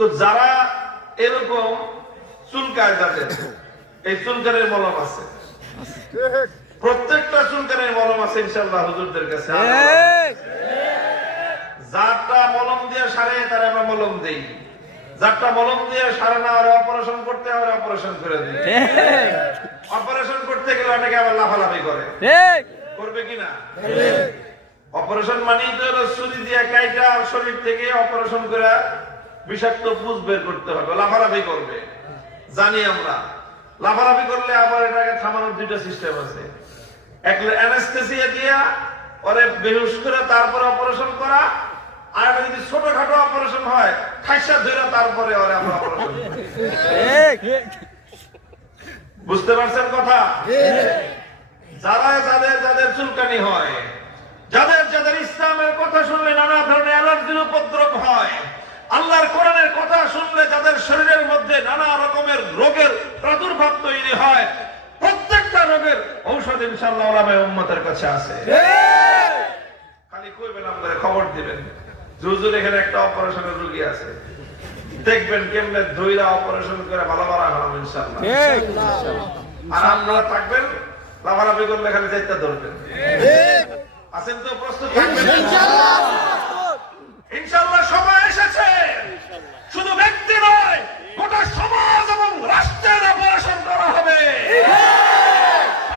তো যারা এরকম চুলকায় যাদের, এই চুলকানের মলম আছে, প্রত্যেকটা চুলকানের মলম আছে ইনশাআল্লাহ হুজুরদের কাছে। যারটা মলম দিয়ে সারে তার আমরা মলম দেই, যারটা মলম দিয়ে সারে না ওরা অপারেশন করতে হয় অপারেশন করে দিই। অপারেশন করতে গেলে অনেকে আবার লাফালাফি করে, করবে কিনা? অপারেশন মানেই তো ছুরি দিয়ে কাইটা শরীর থেকে অপারেশন করে বিষাক্ত পুষ বের করতে হবে, লাফালাফি করবে জানি আমরা। লাফালাফি করলে আবার এটাকে থামানোর দুইটা সিস্টেম আছে, এক অ্যানেস্থেসিয়া দিয়া ওরে বেহুশ করে তারপরে অপারেশন করা, আর যদি ছোটখাটো অপারেশন হয় ঠাইসা ধরে তারপরে ওরে আমরা অপারেশন করি। বুঝতে পারছেন কথা? যারা যাদের যাদের চুলকানি হয়, যাদের যাদের ইসলামের কথা শুনলে নানা ধরনের অ্যালার্জির উপদ্রব হয়, আল্লাহর কোরআনের কথা শুনলে যাদের শরীরের মধ্যে নানা রকমের রোগের প্রাদুর্ভাব তৈরি হয়, প্রত্যেকটা রোগের ঔষধ ইনশাআল্লাহ ওলামায়ে উম্মতের কাছে আছে। খালি কইবেন, আমাদের খবর দিবেন হুজুর এখানে একটা অপারেশনের রোগী আছে, দেখবেন কেমনে ধইরা অপারেশন করে ভালো ভালো হবে ইনশাআল্লাহ। আর আপনারা থাকবেন লাফালাফি করলে খালি যাইতে ধরবেন। আছেন তো? প্রস্তুত থাকবেন ইনশাআল্লাহ।